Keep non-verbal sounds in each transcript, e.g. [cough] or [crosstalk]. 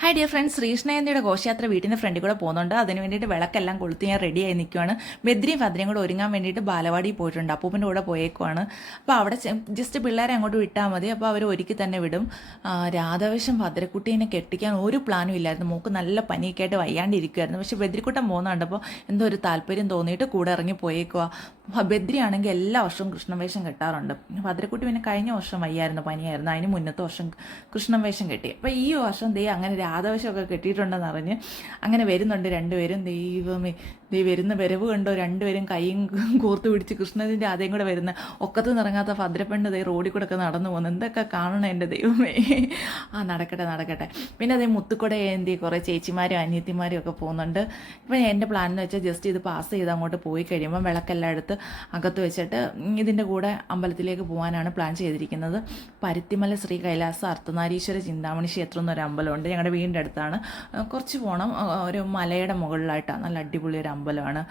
Hi dear friends ശ്രീഷ്ണയന്തിയുടെ ഘോഷയാത്ര വീട്ടിന്റെ ഫ്രണ്ടിൽ കൂടെ പോകുന്നുണ്ട്. അതിന് വേണ്ടിയിട്ട് വിളക്കെല്ലാം കൊളുത്തി ഞാൻ റെഡിയായി നിൽക്കുവാണ് ബദ്രിയും ഭദ്രയും കൂടെ ഒരുങ്ങാൻ വേണ്ടിയിട്ട് ബാലവാടി പോയിട്ടുണ്ട്. അപ്പൂപ്പന്റെ കൂടെ പോയേക്കുവാണ്. അപ്പോൾ അവിടെ ജസ്റ്റ് പിള്ളേരെ അങ്ങോട്ട് വിട്ടാൽ മതി. അപ്പോൾ അവർ ഒരുക്കി തന്നെ വിടും. രാധാവേഷം ഭദ്രക്കുട്ടീനെ കെട്ടിക്കാൻ ഒരു പ്ലാനും ഇല്ലായിരുന്നു. മോക്ക് നല്ല പനിയൊക്കെ ആയിട്ട് വയ്യാണ്ടിരിക്കുമായിരുന്നു പക്ഷേ ബദ്രിക്കുട്ടൻ പോകുന്നുണ്ടപ്പോൾ എന്തോ ഒരു താല്പര്യം തോന്നിയിട്ട് കൂടെ ഇറങ്ങി പോയേക്കുക ബദ്രി ആണെങ്കിൽ എല്ലാ വർഷവും കൃഷ്ണവേഷം കെട്ടാറുണ്ട്. ഭദ്രക്കുട്ടി പിന്നെ കഴിഞ്ഞ വർഷം വയ്യായിരുന്നു പനിയായിരുന്നു. അതിന് മുന്നത്തെ വർഷം കൃഷ്ണവേഷം കെട്ടി. അപ്പോൾ ഈ വർഷം ദേ അങ്ങനെ രാധവേഷമൊക്കെ കെട്ടിയിട്ടുണ്ടെന്ന് അറിഞ്ഞ് അങ്ങനെ വരുന്നുണ്ട് രണ്ടുപേരും. ദൈവമേ ദേ വരുന്ന വരവ് കണ്ടോ? രണ്ടുപേരും കൈയും കൂർത്തു പിടിച്ച് കൃഷ്ണന്റെ ആദ്യം കൂടെ വരുന്ന ഒക്കത്ത് നിറങ്ങാത്ത ഭദ്രപ്പെണ്ണ് ദേ റോഡിൽ കൂടെ ഒക്കെ നടന്നു പോകുന്നു. എന്തൊക്കെ കാണണം എന്റെ ദൈവമേ? ആ നടക്കട്ടെ നടക്കട്ടെ. പിന്നെ അതേ മുത്തുക്കുട ഏന്തി കുറേ ചേച്ചിമാരും അനിയത്തിമാരും ഒക്കെ പോകുന്നുണ്ട്. ഇപ്പം എന്റെ പ്ലാൻ എന്ന് വെച്ചാൽ ജസ്റ്റ് ഇത് പാസ് ചെയ്ത് അങ്ങോട്ട് പോയി കഴിയുമ്പോൾ വിളക്കെല്ലാം എടുത്ത് അകത്ത് വെച്ചിട്ട് ഇതിന്റെ കൂടെ അമ്പലത്തിലേക്ക് പോകാനാണ് പ്ലാൻ ചെയ്തിരിക്കുന്നത്. പരുത്തിമല ശ്രീ കൈലാസ അർത്ഥനാരീശ്വര ചിന്താമണി ക്ഷേത്രം എന്നൊരു അമ്പലമുണ്ട്. ഞങ്ങളുടെ വീടിന്റെ അടുത്താണ്. കുറച്ച് പോകണം ഒരു മലയുടെ മുകളിലായിട്ടാണ് നല്ല അടിപൊളി ഒരു അമ്പലമാണ്.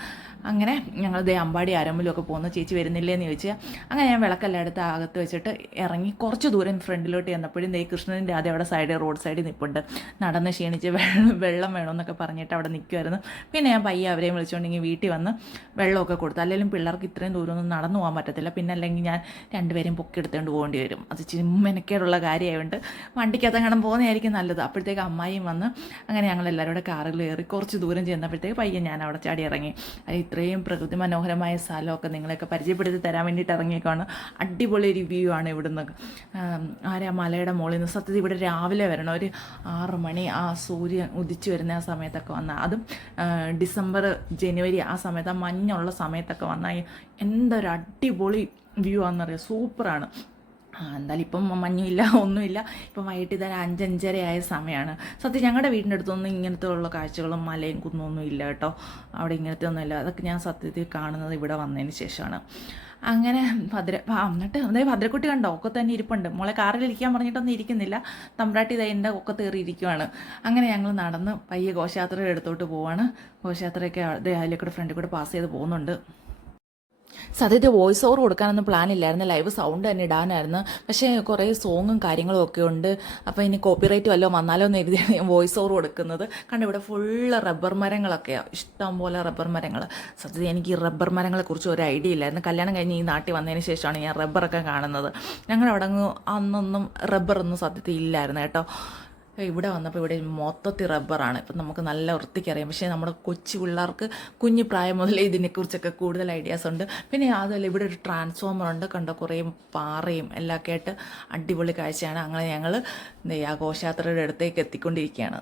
അങ്ങനെ ഞങ്ങൾ ദേ അമ്പാടി ആരമ്പലമൊക്കെ പോകുന്ന. ചേച്ചി വരുന്നില്ലേ എന്ന് ചോദിച്ചാൽ അങ്ങനെ ഞാൻ വിളക്കെല്ലാം എടുത്ത് അകത്ത് വെച്ചിട്ട് ഇറങ്ങി കുറച്ച് ദൂരം ഫ്രണ്ടിലോട്ട് ചെന്നപ്പോഴും ദേ കൃഷ്ണന്റെ ആദ്യം അവിടെ സൈഡ് റോഡ് സൈഡിൽ നിൽപ്പുണ്ട് നടന്ന് ക്ഷീണിച്ച് വെള്ളം വെള്ളം വേണമെന്നൊക്കെ പറഞ്ഞിട്ട് അവിടെ നിൽക്കുമായിരുന്നു പിന്നെ ഞാൻ പയ്യെ അവരെയും വിളിച്ചുകൊണ്ടെങ്കിൽ വീട്ടിൽ വന്ന് വെള്ളമൊക്കെ കൊടുത്തു. അല്ലെങ്കിൽ പിള്ളേർക്ക് ഇത്രയും ദൂരമൊന്നും നടന്നു പോകാൻ പറ്റത്തില്ല. പിന്നെ അല്ലെങ്കിൽ ഞാൻ രണ്ടുപേരും പൊക്കി എടുത്തുകൊണ്ട് പോകേണ്ടി വരും. അത് ചിമ്മനക്കേടുള്ള കാര്യമായതുകൊണ്ട് വണ്ടിക്കകത്തെങ്ങാനും പോകുന്നതായിരിക്കും നല്ലത്. അപ്പോഴത്തേക്ക് അമ്മായിയും വന്ന് അങ്ങനെ ഞങ്ങൾ എല്ലാവരും കൂടെ കാറിൽ കയറി കുറച്ച് ദൂരം ചെന്നപ്പോഴത്തേക്ക് പയ്യെ ഞാൻ അവിടെ ചാടി ഇറങ്ങി. അത് ഇത്രയും പ്രകൃതി മനോഹരമായ സ്ഥലമൊക്കെ നിങ്ങളെയൊക്കെ പരിചയപ്പെടുത്തി തരാൻ വേണ്ടിയിട്ട് ഇറങ്ങിയേക്കാണ്. അടിപൊളി ഒരു വ്യൂ ആണ് ഇവിടുന്ന്. ആരാ മലയുടെ മുകളിൽ നിന്ന് സത്യത്തിൽ ഇവിടെ രാവിലെ വരണം. ഒരു ആറ് മണി ആ സൂര്യൻ ഉദിച്ചു വരുന്ന ആ സമയത്തൊക്കെ വന്നാൽ അതും ഡിസംബർ ജനുവരി ആ സമയത്ത് ആ മഞ്ഞുള്ള സമയത്തൊക്കെ വന്നാൽ എന്തൊരു അടിപൊളി വ്യൂ ആണെന്നറിയാം? സൂപ്പറാണ്. എന്തായാലും ഇപ്പം മഞ്ഞുമില്ല [laughs] ഒന്നുമില്ല. ഇപ്പം വൈകിട്ട് ഇതൊരു അഞ്ചഞ്ചര ആയ സമയമാണ് സത്യം ഞങ്ങളുടെ വീടിന്റെ അടുത്തൊന്നും ഇങ്ങനത്തെ ഉള്ള കാഴ്ചകളും മലയും കുന്നൊന്നും ഇല്ല കേട്ടോ. അവിടെ ഇങ്ങനത്തെ ഒന്നുമില്ല അതൊക്കെ ഞാൻ സത്യത്തിൽ കാണുന്നത് ഇവിടെ വന്നതിന് ശേഷമാണ്. അങ്ങനെ ഭദ്ര എന്നിട്ട് അതായത് ഭദ്രക്കുട്ടി കണ്ടോ? ഒക്കെ തന്നെ ഇരിപ്പുണ്ട്. മോളെ കാറിൽ ഇരിക്കാൻ പറഞ്ഞിട്ടൊന്നും ഇരിക്കുന്നില്ല. തമ്പ്രാട്ടി ഇതാ ഒക്കെ കയറി ഇരിക്കുവാണ്. അങ്ങനെ ഞങ്ങൾ നടന്ന് പയ്യെ ഘോഷയാത്രയുടെ എടുത്തോട്ട് പോവാണ്. ഘോഷയാത്രയൊക്കെ അതേ കൂടെ ഫ്രണ്ടിൽ കൂടെ പാസ് ചെയ്ത് പോകുന്നുണ്ട്. സത്യത്തിൽ വോയിസ് ഓവർ കൊടുക്കാനൊന്നും പ്ലാൻ ഇല്ലായിരുന്നു. ലൈവ് സൗണ്ട് തന്നെ ഇടാനായിരുന്നു. പക്ഷേ കുറേ സോങ്ങും കാര്യങ്ങളും ഒക്കെ ഉണ്ട്. അപ്പോൾ ഇനി കോപ്പിറൈറ്റ് വല്ലതും വന്നാലോ എന്ന് ഞാൻ വോയിസ് ഓവർ കൊടുക്കുന്നത്. കണ്ട് ഇവിടെ ഫുള്ള് റബ്ബർ മരങ്ങളൊക്കെയാണ് ഇഷ്ടം പോലെ റബ്ബർ മരങ്ങൾ സത്യത്തിൽ എനിക്ക് ഈ റബ്ബർ മരങ്ങളെക്കുറിച്ച് ഒരു ഐഡിയ ഇല്ലായിരുന്നു. കല്യാണം കഴിഞ്ഞ് ഈ നാട്ടിൽ വന്നതിന് ശേഷമാണ് ഞാൻ റബ്ബറൊക്കെ കാണുന്നത്. ഞങ്ങളുടെ അവിടെ അങ്ങ് അന്നൊന്നും റബ്ബറൊന്നും സത്യത്തിൽ ഇല്ലായിരുന്നു കേട്ടോ. ഇവിടെ വന്നപ്പോൾ ഇവിടെ മൊത്തത്തിൽ റബ്ബറാണ് ഇപ്പം നമുക്ക് നല്ല വൃത്തിക്ക് അറിയാം. പക്ഷേ നമ്മുടെ കൊച്ചു പിള്ളേർക്ക് കുഞ്ഞു പ്രായം മുതലേ ഇതിനെക്കുറിച്ചൊക്കെ കൂടുതൽ ഐഡിയാസ് ഉണ്ട്. പിന്നെ അതുമല്ല ഇവിടെ ഒരു ട്രാൻസ്ഫോമർ ഉണ്ട് കണ്ട? കുറേ പാറയും എല്ലാം കേട്ട് അടിപൊളി കാഴ്ചയാണ്. അങ്ങനെ ഞങ്ങൾ ആഘോഷയാത്രയുടെ ഘോഷയാത്രയുടെ അടുത്തേക്ക് എത്തിക്കൊണ്ടിരിക്കുകയാണ്.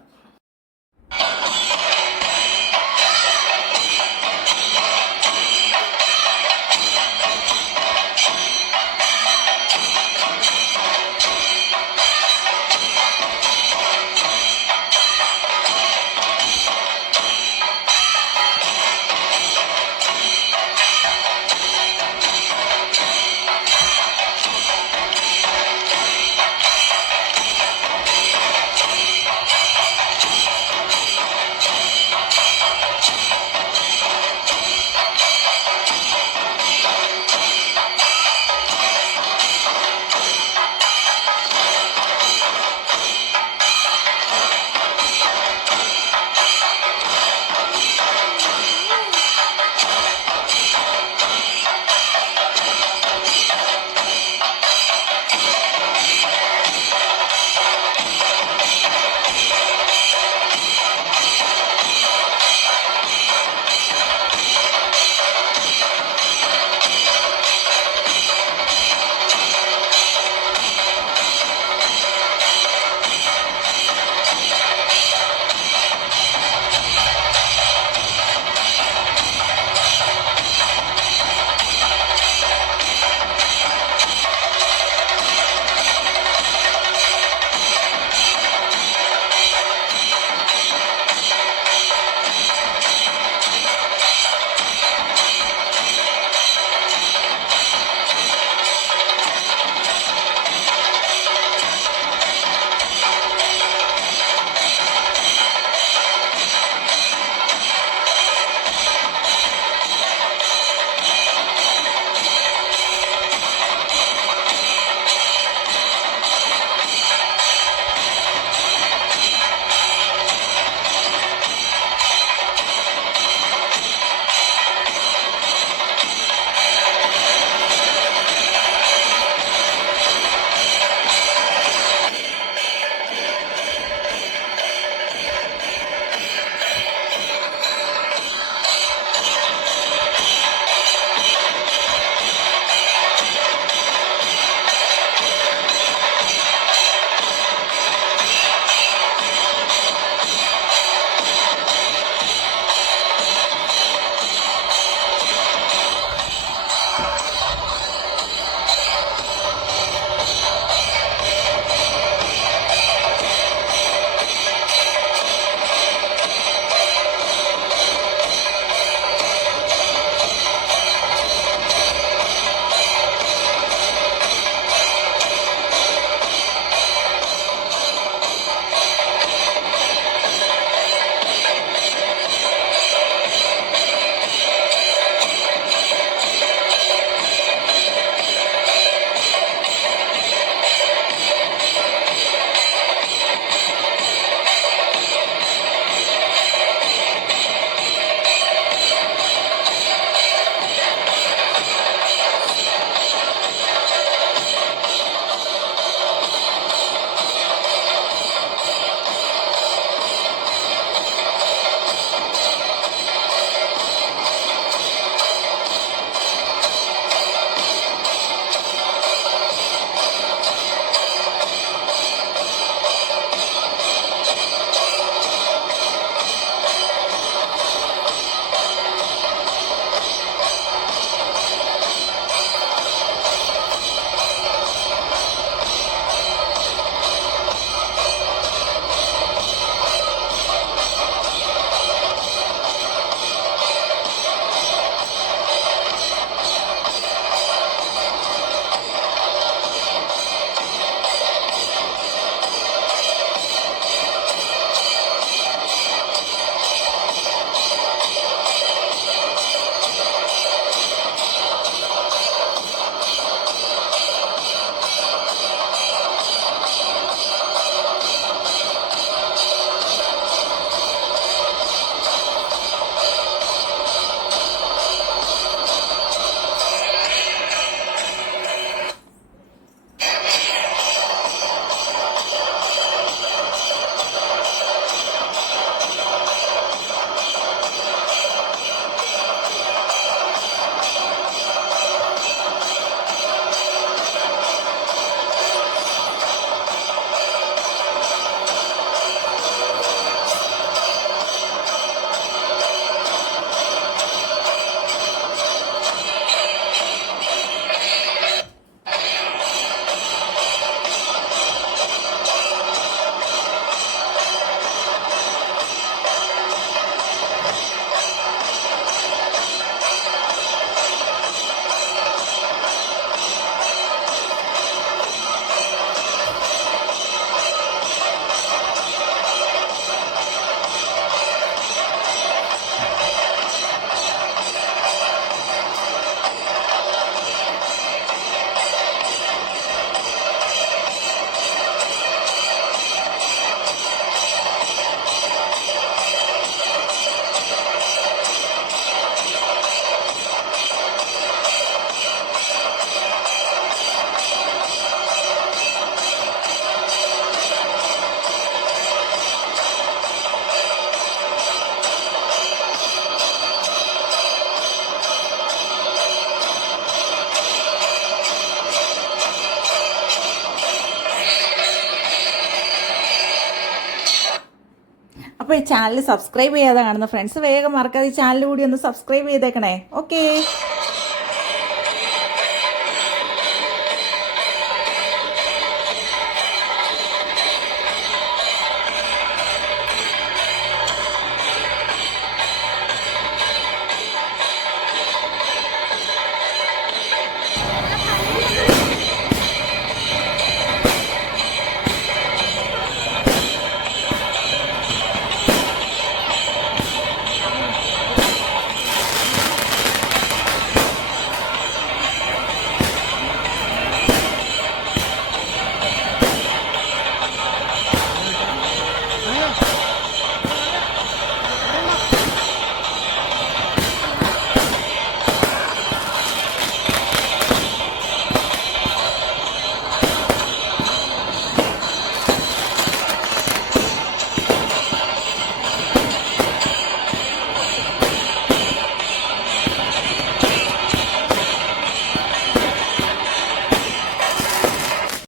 അപ്പോൾ ഈ ചാനൽ സബ്സ്ക്രൈബ് ചെയ്യാതെ കാണുന്ന ഫ്രണ്ട്സ് വേഗം മറക്കാതെ ഈ ചാനൽ കൂടി ഒന്ന് സബ്സ്ക്രൈബ് ചെയ്തേക്കണേ. ഓക്കേ